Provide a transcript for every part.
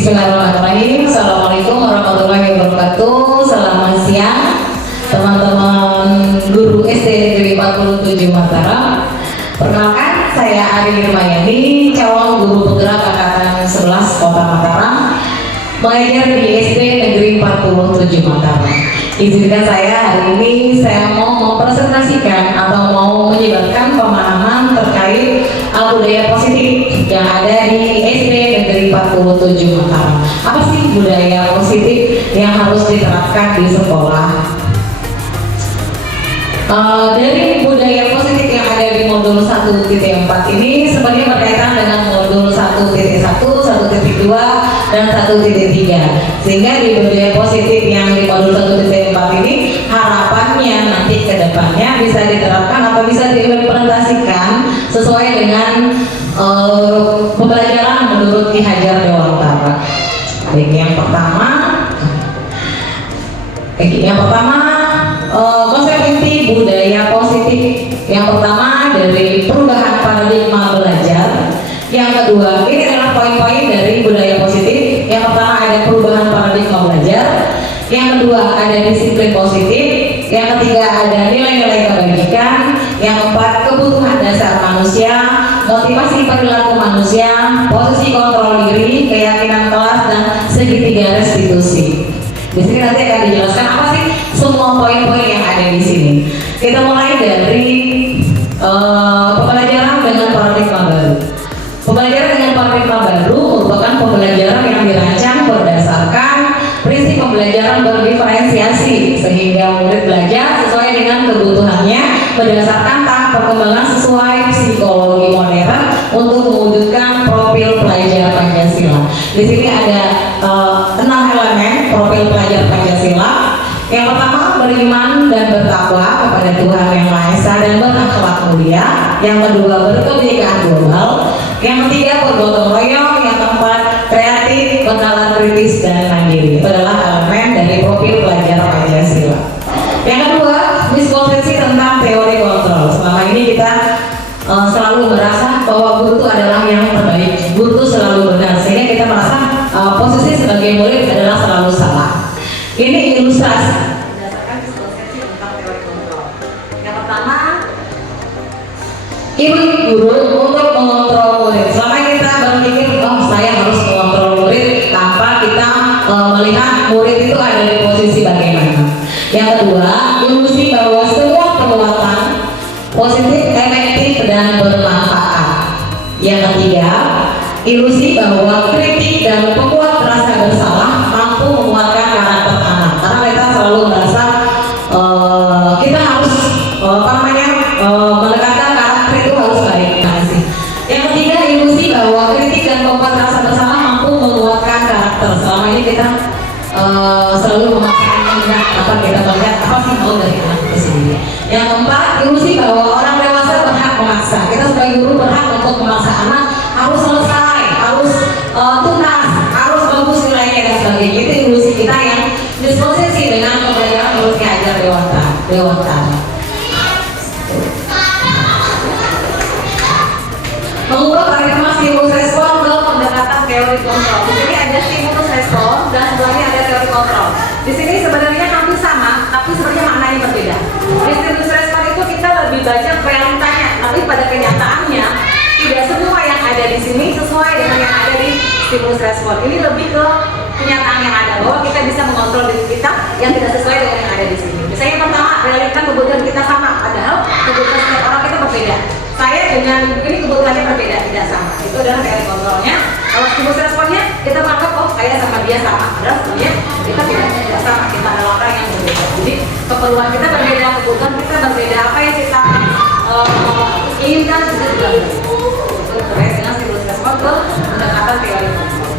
Bismillahirrahmanirrahim. Assalamualaikum warahmatullahi wabarakatuh. Selamat siang teman-teman guru SD Negeri 47 Mataram. Perkenalkan, saya Ari Irmayani, calon guru penggerak angkatan 11 Kota Mataram, mengajar di SD Negeri 47 Mataram. Izinkan saya hari ini saya mau mempresentasikan atau mau menyebarkan pemahaman terkait budaya positif yang ada di SD Negeri 47 Mataram. Apa sih budaya positif yang harus diterapkan di sekolah? Dari budaya positif yang ada di modul 1.4 ini sebenarnya berkaitan dengan modul 1.1, 1.2, dan 1.3. Sehingga di budaya positif yang di modul 1.4 ini harapannya nanti ke depannya bisa diterapkan atau bisa diimplementasikan sesuai dengan pembelajaran menurut Ki Hajar Dewantara. Baik, yang pertama konsep inti budaya positif. Yang pertama dari perubahan paradigma belajar. Yang kedua, ini adalah poin-poin dari budaya positif. Yang pertama ada perubahan paradigma belajar. Yang kedua ada disiplin positif. Yang ketiga ada nilai-nilai kebajikan. Yang keempat kebutuhan dasar manusia, motivasi perilaku manusia, posisi kontrol diri, keyakinan kelas, dan segitiga restitusi. Di sini nanti akan dijelaskan apa sih semua poin-poin yang ada di sini. Kita mulai dari pembelajaran dengan paradigma baru. Pembelajaran dengan paradigma baru merupakan pembelajaran yang dirancang berdasarkan prinsip pembelajaran berdiferensiasi, sehingga murid belajar sesuai dengan kebutuhannya berdasarkan tahap perkembangan sesuai psikologi modern untuk mewujudkan profil pelajar Pancasila. Di sini ada 6 elemen profil pelajar Pancasila. Yang pertama, beriman dan bertakwa kepada Tuhan Yang Maha Esa dan berakhlak mulia. Yang kedua, berkebinekaan global. Yang ketiga, bergotong royong. Yang keempat, kreatif, bernalar kritis, dan mandiri. Itu adalah elemen dari profil pelajar Pancasila. Yang kedua, miskonsepsi tentang teori kontrol. Selama ini kita selalu merasa bahwa guru itu adalah yang terbaik, guru itu selalu benar, sehingga kita merasa posisi sebagai murid adalah selalu salah. Ini ilustrasi berdasarkan miskonsepsi tentang teori kontrol. Yang pertama, ini guru untuk mengontrol murid. Selama kita berpikir, saya harus mengontrol murid tanpa kita melihat murid itu ada di posisi bagaimana. Yang kedua, ilusi bahwa semua perbuatan positif, efektif, dan bermanfaat. Yang ketiga, ilusi bahwa kritik dan penguat rasa bersalah mampu menguatkan karakter anak. Karena kita selalu merasa kita harus mendekatkan karakter itu harus baik. Yang ketiga, ilusi bahwa kritik dan penguat rasa bersalah mampu menguatkan karakter. Selama ini kita selalu memaksakan apa kita melihat apa sih mau dari anak itu sendiri. Yang keempat, ilusi bahwa orang dewasa berhak memaksa. Kita sebagai guru berhak untuk memaksa anak harus selesai, harus tuntas, harus bagus nilainya dan sebagainya. Itu ilusi kita yang disposisi dengan pembelajaran menurut Ki Hajar Dewantara. Mengubah paradigma stimulus respon ke pendekatan teori kontrol. Di sini ada stimulus respon dan sebelahnya ada teori kontrol. Di sini sebenarnya hampir sama, tapi sebenarnya maknanya berbeda. Di stimulus respon itu kita lebih banyak realitanya, tapi pada kenyataannya tidak semua yang ada di sini sesuai dengan yang ada di stimulus respon. Ini lebih ke kenyataan yang ada, bahwa kita bisa mengontrol diri kita yang tidak sesuai dengan yang ada di sini. Misalnya yang pertama, realita kebutuhan kita sama, padahal kebutuhan setiap orang kita berbeda. Saya dengan ibu ini kebutuhannya berbeda, tidak sama. Itu adalah teori kontrolnya. Kalau stimulus responnya, kita menganggap saya sama dia sama, padahal sebenarnya kita tidak sama. Kita adalah orang yang berbeda. Jadi keperluan kita berbeda, kebutuhan kita berbeda, apa yang kita inginkan juga berbeda. Itu terkait dengan stimulus respon ke pendekatan teori kontrol.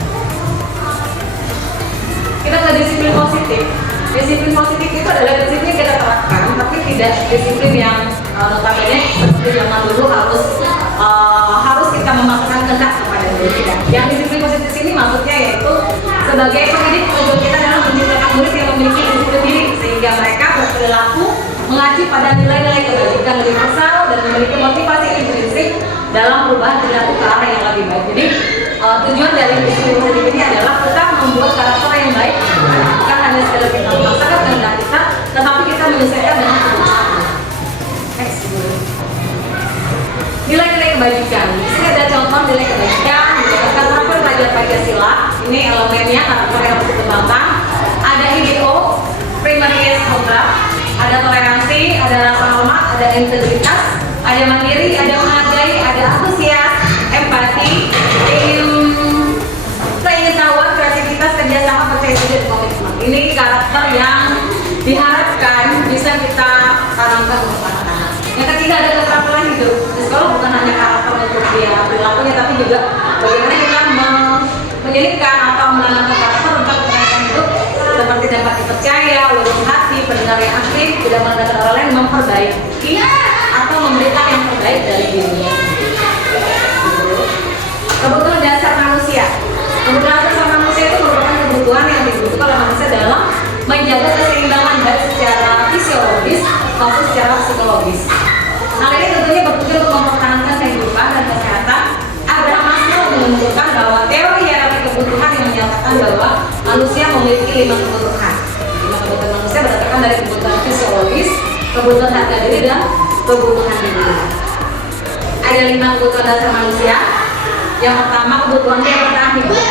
Kita ke disiplin positif. Disiplin positif itu adalah disiplin yang kita terapkan, tapi tidak disiplin yang notabene seperti zaman dulu harus kita memaksakan kehendak kepada diri kita. Yang disiplin positif ini maksudnya yaitu sebagai pendidik, tujuan kita adalah menciptakan murid yang memiliki disiplin diri sehingga mereka berperilaku mengacu pada nilai-nilai kebajikan universal dan memiliki motivasi intrinsik dalam perubahan perilaku ke arah yang lebih baik. Jadi tujuan dari disiplin positif ini adalah kita membuat karakter yang baik, bukan hanya sekedar kita memaksakan kehendak kita, tetapi kita menyelesaikan dengan kebutuhan. Nilai-nilai kebajikan. Di sini ada contoh nilai kebajikan. Berdasarkan karakter pelajar Pancasila. Ini elemennya karakter yang harus dikembangkan. Ada IDO, primary program. Ada toleransi, ada rasa hormat, ada integritas, ada mandiri, ada menghargai, ada antusias, empati, pengetahuan, kreativitas, kerjasama, percaya diri, dan komitmen. Ini karakter yang diharapkan bisa kita tanamkan untuk anak-anak. Yang ketiga ada keterampilan hidup. Di sekolah bukan hanya karakter untuk dia perilakunya, tapi juga bagaimana kita menyelipkan atau menanamkan karakter tentang keterampilan hidup seperti dapat dipercaya, lurus hati, pendengar yang aktif, tidak merendahkan orang lain, memperbaiki atau memberikan yang terbaik dari dirinya. Kebutuhan dasar manusia. Kebutuhan dasar manusia itu merupakan kebutuhan yang dibutuhkan oleh manusia dalam menjaga keseimbangan baik secara fisiologis maupun secara psikologis. Hal ini tentunya bertujuan untuk mempertahankan kehidupan dan kesehatan. Abraham Maslow menunjukkan bahwa teori hierarki kebutuhan yang menyatakan bahwa manusia memiliki 5 kebutuhan. 5 kebutuhan manusia berdasarkan dari kebutuhan fisiologis, kebutuhan harga diri, dan kebutuhan hidup. Ada 5 kebutuhan dasar manusia. Yang pertama kebutuhan dia bertahan hidup.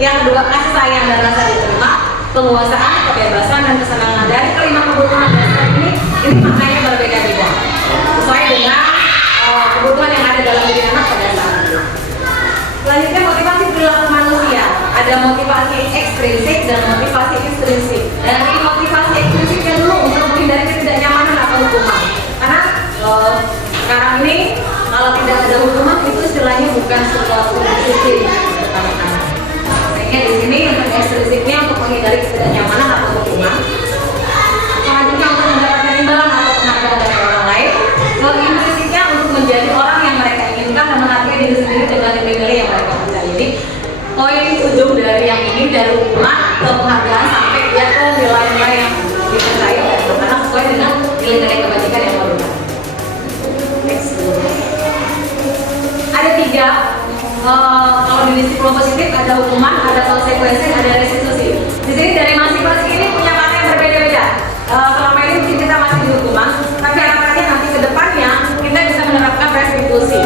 Yang kedua kasih sayang dan rasa diterima, penguasaan, kebebasan, dan kesenangan. Dari kelima kebutuhan dasar ini maknanya berbeda-beda sesuai dengan kebutuhan yang ada dalam diri anak pada saat itu. Selanjutnya motivasi perilaku manusia. Ada motivasi ekstrinsik dan motivasi intrinsik. Dari motivasi ekstrinsik yang dulu untuk menghindari ketidaknyamanan atau hukuman. Karena sekarang ini kalau tidak ada hukuman itu istilahnya bukan sesuatu disiplin untuk anak-anak. Sehingga di sini untuk ekstrinsiknya untuk menghindari ketidaknyamanan atau hukuman. Selanjutnya untuk mendapatkan imbalan atau penghargaan dari orang lain. Kalau intrinsiknya untuk menjadi orang yang mereka inginkan dan menghargai diri sendiri dengan nilai-nilai yang mereka percaya. Jadi poin ujung dari yang ini dari hukuman ke penghargaan sampai dia ke nilai-nilai yang dipercaya karena sesuai dengan nilai-nilai kebajikan yang baru. Ada 3. Kalau di disiplin positif ada hukuman, ada konsekuensi, ada restitusi. Di sini dari masing-masing ini punya makna yang berbeda-beda. Selama ini mungkin kita masih di hukuman, tapi harapannya nanti ke depannya kita bisa menerapkan restitusi.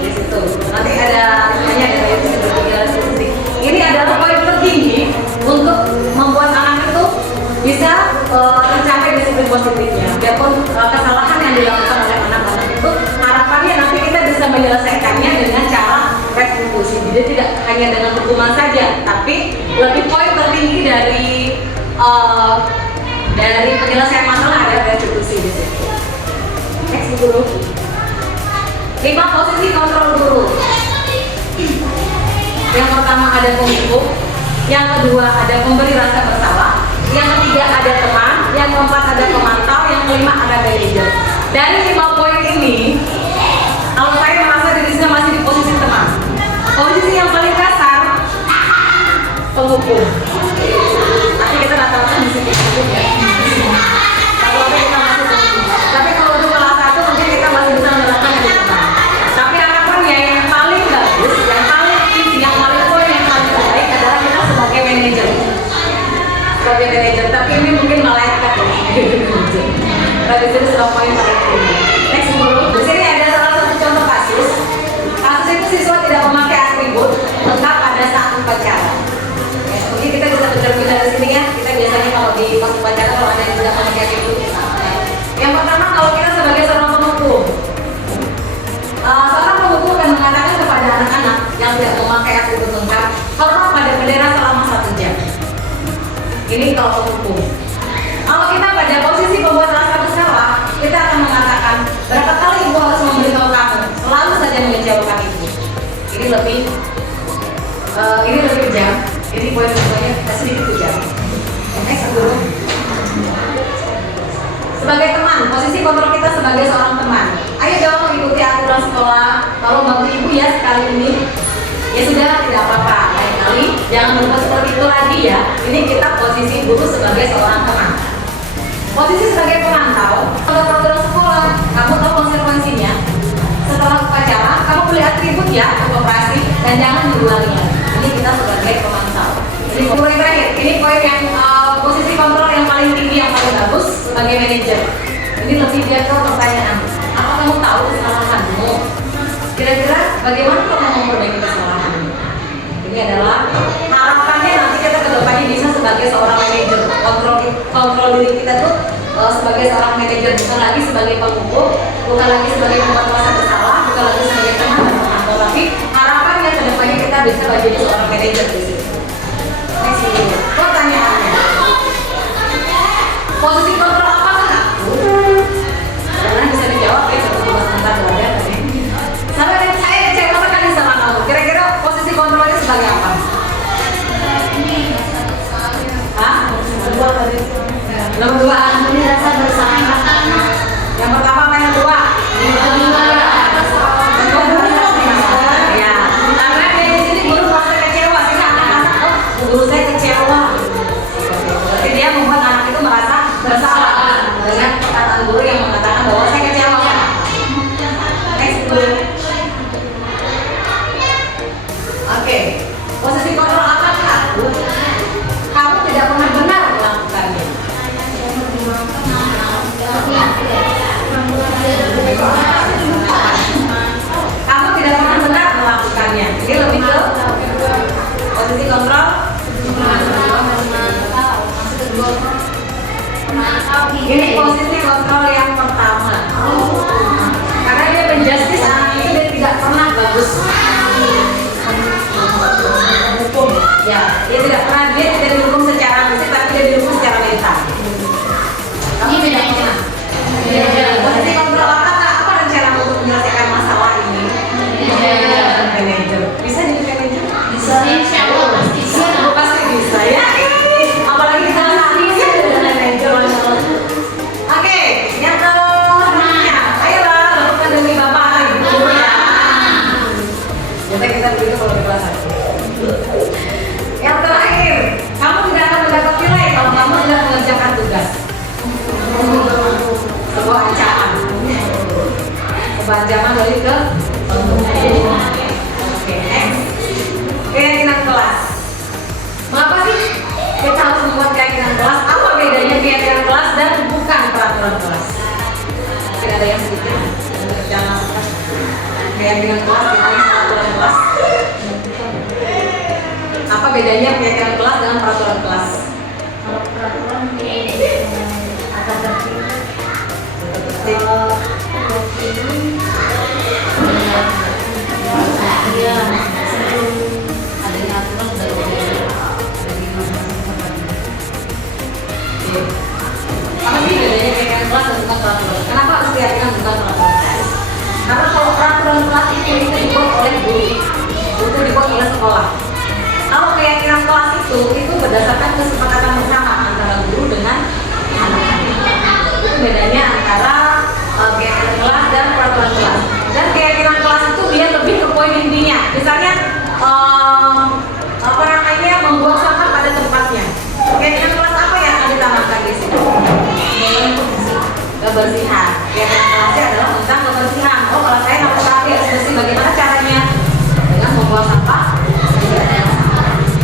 Di situ nanti ada istilahnya ada restitusi. Ini adalah poin tertinggi untuk membuat anak itu bisa mencapai disiplin positifnya. Biarpun kesalahan yang dilakukan oleh anak-anak itu harapannya nanti kita bisa menyelesaikannya dengan cara restitusi. Jadi tidak hanya dengan hukuman saja, tapi lebih poin tertinggi dari penyelesaian masalah ada restitusi di situ. Next guru. 5 posisi kontrol guru. Yang pertama ada penghukum, yang kedua ada pemberi rasa bersalah, yang ketiga ada teman, yang keempat ada pemantau, yang kelima ada manajer. Dari 5 poin ini, kalau saya merasa diri saya masih di posisi teman. Posisi yang paling kasar penghukum. Tapi kita rata-rata di sini penghukum ya. Tapi kalau untuk kelas 1 mungkin kita masih bisa menerapkan yang teman. Tapi harapannya yang paling bagus, yang paling tinggi, yang paling poin yang paling baik adalah kita sebagai manajer. Sebagai manajer, tapi ini mungkin malaikat ya. Tapi itu sudah poin paling tinggi. Next guru, di sini ada salah satu contoh kasus. Kasus itu siswa tidak memakai atribut lengkap pada saat upacara. Ya, mungkin kita bisa bicara di sini ya. Kita biasanya kalau di pas upacara kalau ada yang tidak memakai atribut. Yang pertama kalau kita sebagai seorang penghukum, seorang penghukum akan mengatakan kepada anak-anak yang tidak memakai atribut lengkap, hormat pada bendera selama 1 jam. Ini kalau penghukum. Kalau kita pada posisi pembuat rasa bersalah, kita akan mengatakan berapa kali ibu harus memberitahu kamu, selalu saja mengecewakan ibu. Ini lebih kejam. Ini poin semuanya sedikit kejam. Guru. Sebagai teman, posisi kontrol kita sebagai seorang teman. Ayo dong ikuti aturan sekolah. Kalau bantu ibu ya sekali ini, ya sudah tidak apa-apa. Lain kali jangan berbuat seperti itu lagi ya. Ini kita posisi guru sebagai seorang teman. Posisi sebagai pemantau. Kalau peraturan sekolah, kamu tahu konsekuensinya. Setelah upacara, kamu beli atribut ya untuk operasi dan jangan diulangi lagi. Ini kita sebagai pemantau. Ini poin terakhir, ini poin yang posisi kontrol yang paling tinggi, yang paling bagus sebagai manajer. Ini lebih dia ke pertanyaan, apa kamu tahu kesalahanmu? Kira-kira bagaimana kamu memperbaiki kesalahanmu? Ini adalah harapannya nanti kita ke depannya bisa sebagai seorang manajer. Kontrol diri kita tuh sebagai seorang manajer, bukan lagi sebagai pengukur, bukan lagi sebagai pembuat merasa bersalah, bukan lagi sebagai teman atau kantor, tapi harapannya ke depannya kita bisa menjadi seorang manajer di situ. Next, pertanyaannya, posisi kontrol apa kan? Karena bisa dijawab ya, cuma sebentar belajar tadi. Sampai saya kecewa sekali sama kamu. Kira-kira posisi kontrolnya sebagai apa? Hah? Nomor dua. Merasa bersalah. Yang pertama apa yang kedua? Ya, karena dia di sini guru merasa kecewa, sehingga anak-anak guru saya kecewa. Berarti dia membuat anak itu merasa bersalah dengan perkataan guru yang mengatakan bahwa saya kecewa. Next guru. Oke, posisi kontrol apa kak? Kamu tidak pernah benar melakukannya. Kamu tidak pernah benar melakukannya. Jadi lebih ke posisi kontrol. Ini posisi kontrol yang pertama. Karena dia menjustis anak itu, dia tidak pernah bagus hukum. Ya, dia tidak pernah, dia tidak dihukum secara fisik, tapi dia dihukum secara mental. Kamu tidak pernah. Posisi kontrol apa kak? Apa rencana untuk menyelesaikan masalah ini? Manajer. Bisa jadi manajer? Bisa. Insya Allah pasti bisa. Pasti bisa ya. Apalagi kalau saat ini ya udah manajer. Oke, yang selanjutnya. Ayolah, lakukan demi bapak ibu ya. Biasa kita begitu kalau di kelas 1. Yang terakhir, kamu tidak akan mendapat nilai kalau kamu tidak mengerjakan tugas. Sebuah ancaman. Sebuah ancaman dari ke Oke, next. Keyakinan kelas. Mengapa sih kita harus membuat keyakinan kelas? Apa bedanya keyakinan kelas dan bukan peraturan kelas? Mungkin ada yang sedikit jangan keyakinan kelas dengan peraturan kelas. Apa bedanya keyakinan kelas dengan peraturan kelas? Kalau peraturan ada tertib. Kalau Iya, sebelum adanya aturan dari apa sih bedanya keyakinan kelas dan bukan peraturan? Kenapa harus keyakinan bukan peraturan kelas? Karena kalau peraturan kelas itu dibuat oleh guru, itu dibuat oleh sekolah. Kalau keyakinan kelas itu berdasarkan kesepakatan bersama antara guru dengan anak. Itu bedanya antara keyakinan kelas dan peraturan kelas. Dan keyakinan kelas itu dia lebih ke poin intinya. Misalnya membuang sampah pada tempatnya. Keyakinan kelas apa yang akan ditanamkan di sini? Kebersihan. Keyakinan kelasnya adalah tentang kebersihan. Oh, kalau saya harus rapi, harus bersih. Bagaimana caranya? Dengan membuang sampah.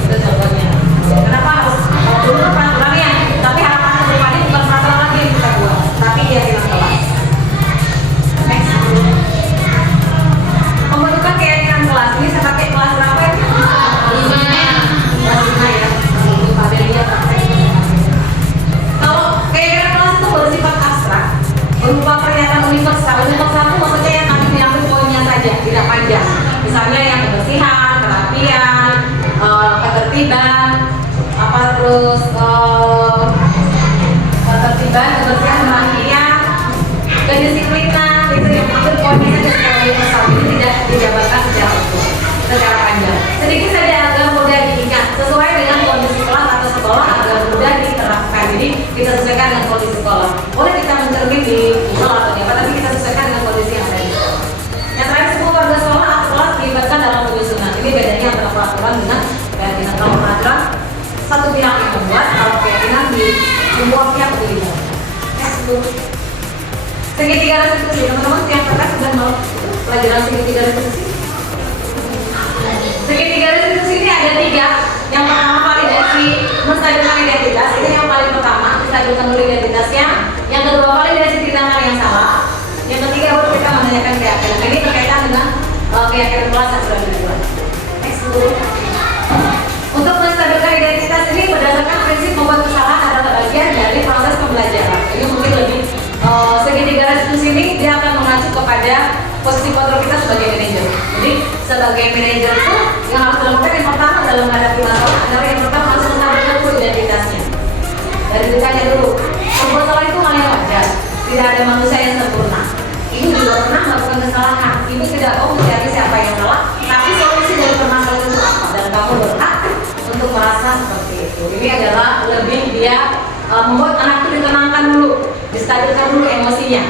Itu contohnya. Kenapa harus? Kalau dulu kan peraturannya, tapi harapannya depannya bukan peraturan lagi yang kita buat, tapi keyakinan kelas. Next. Pembentukan keyakinan kelas ini saya pakai kelas berapa ya? 5 ya. Pak Delia praktek. Kalau keyakinan kelas itu bersifat abstrak, berupa pernyataan universal. Universal itu maksudnya yang kami diambil poinnya saja, tidak panjang. Misalnya yang kebersihan, kerapian, ketertiban, terus ketertiban, kebersihan, kerapian, kedisiplinan, itu yang ambil poinnya saja secara universal. Ini tidak dijabarkan secara utuh, secara panjang. Sedikit saja agar mudah diingat, sesuai dengan kondisi kelas atau sekolah agar mudah diterapkan. Jadi kita sesuaikan dengan kondisi sekolah. Boleh kita mencermin di Google atau apa, tapi kita sesuaikan dengan kondisi yang lain. Yang terakhir, semua warga sekolah atau kelas dilibatkan dalam penyusunan. Ini bedanya antara peraturan dengan keyakinan. Kalau peraturan satu pihak yang membuat, kalau keyakinan di semua pihak terlibat. Segitiga restitusi, teman-teman yang pernah sudah mau pelajaran segitiga restitusi? Segitiga restitusi ini ada 3. Yang pertama validasi. menstabilkan identitas itu yang paling pertama, menstabilkan dulu identitasnya. Yang kedua kali dari tindakan yang salah. Yang ketiga baru kita menanyakan keyakinan. Ini berkaitan dengan keyakinan kelas yang sudah dibuat. Next dulu. Untuk menstabilkan identitas ini berdasarkan prinsip membuat kesalahan adalah bagian dari proses pembelajaran. Ini mungkin lebih segitiga resolusi ini dia akan mengacu kepada posisi kontrol kita sebagai manajer. Jadi sebagai manajer itu yang harus dilakukan yang pertama dalam menghadapi masalah adalah yang pertama harus menstabilkan dulu identitasnya. Dari ditanya dulu, sebuah salah itu hal yang wajar. Tidak ada manusia yang sempurna. Ibu juga pernah melakukan kesalahan. Ibu tidak mau mencari siapa yang salah, tapi solusi dari permasalahan itu apa? Dan kamu berhak untuk merasa seperti itu. Ini adalah lebih dia membuat anak itu ditenangkan dulu, distabilkan dulu emosinya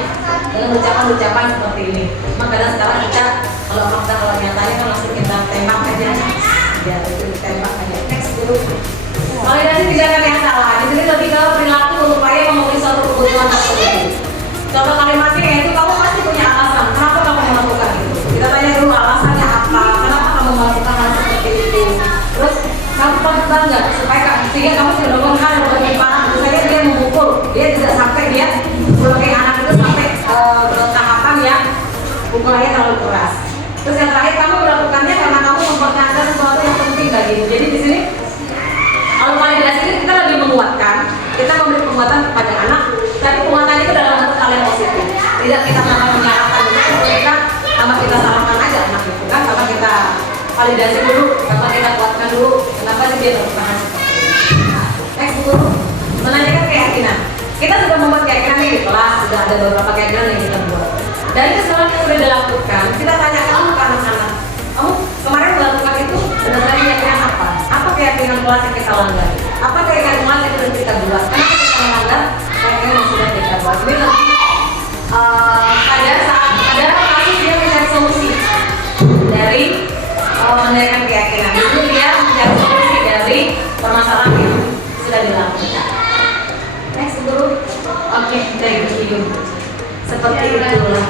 dengan ucapan-ucapan seperti ini. Maka sekarang kita kalau nyatanya kan langsung kita tembak aja, ya itu ditembak aja. Next dulu. Validasi tindakan yang salah. Di sini lebih ke perilaku berupaya memenuhi suatu kebutuhan tersebut. Contoh kalimatnya yaitu kamu pasti punya alasan kenapa kamu melakukan itu. Kita tanya dulu alasannya apa, kenapa kamu melakukan hal seperti itu. Terus kamu paham nggak supaya sehingga kamu tidak melakukan hal yang lebih parah. Misalnya dia memukul, dia tidak sampai dia melukai anak itu sampai ke tahapan yang pukulannya terlalu keras. Terus yang terakhir kamu melakukannya karena kamu mempertahankan sesuatu yang penting bagimu. Jadi di sini kalau validasi ini kita lebih menguatkan, kita memberi penguatan kepada anak, tapi penguatan itu dalam bentuk hal yang positif. Tidak kita malah menyalahkan mereka, sama kita salahkan aja anak itu kan, sama kita validasi dulu, sama kita kuatkan dulu, kenapa sih dia bertahan seperti ini. Next dulu, menanyakan keyakinan. Kita sudah membuat keyakinan nih di kelas, sudah ada beberapa keyakinan yang kita buat. Dari kesalahan yang sudah dilakukan, kita tanya kamu ke anak-anak, kamu kemarin melakukan itu berdasarkan keyakinan apa? Apa keyakinan kelas yang kita langgar? Apa keyakinan kelas yang sudah kita buat? Kenapa kita melanggar keyakinan yang sudah kita buat? Ini lebih pada saat ada kasus dia mencari solusi dari menanyakan keyakinan. Itu dia mencari solusi dari permasalahan yang sudah dilakukan. Next dulu. Oke, thank you. Seperti itulah.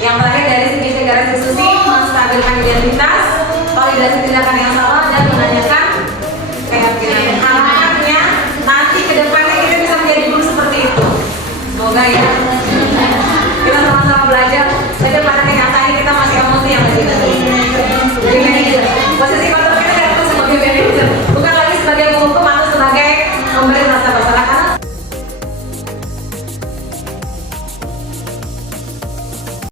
Yang terakhir dari segi negara institusi menstabilkan identitas, validasi tindakan yang salah dan menanyakan keyakinan. Harapannya nanti ke depannya kita bisa menjadi guru seperti itu. Semoga ya. Kita sama-sama belajar. Jadi pada kenyataannya kita masih emosi yang lebih tinggi. Jadi manajer. Posisi kontrol kita kan sebagai manajer.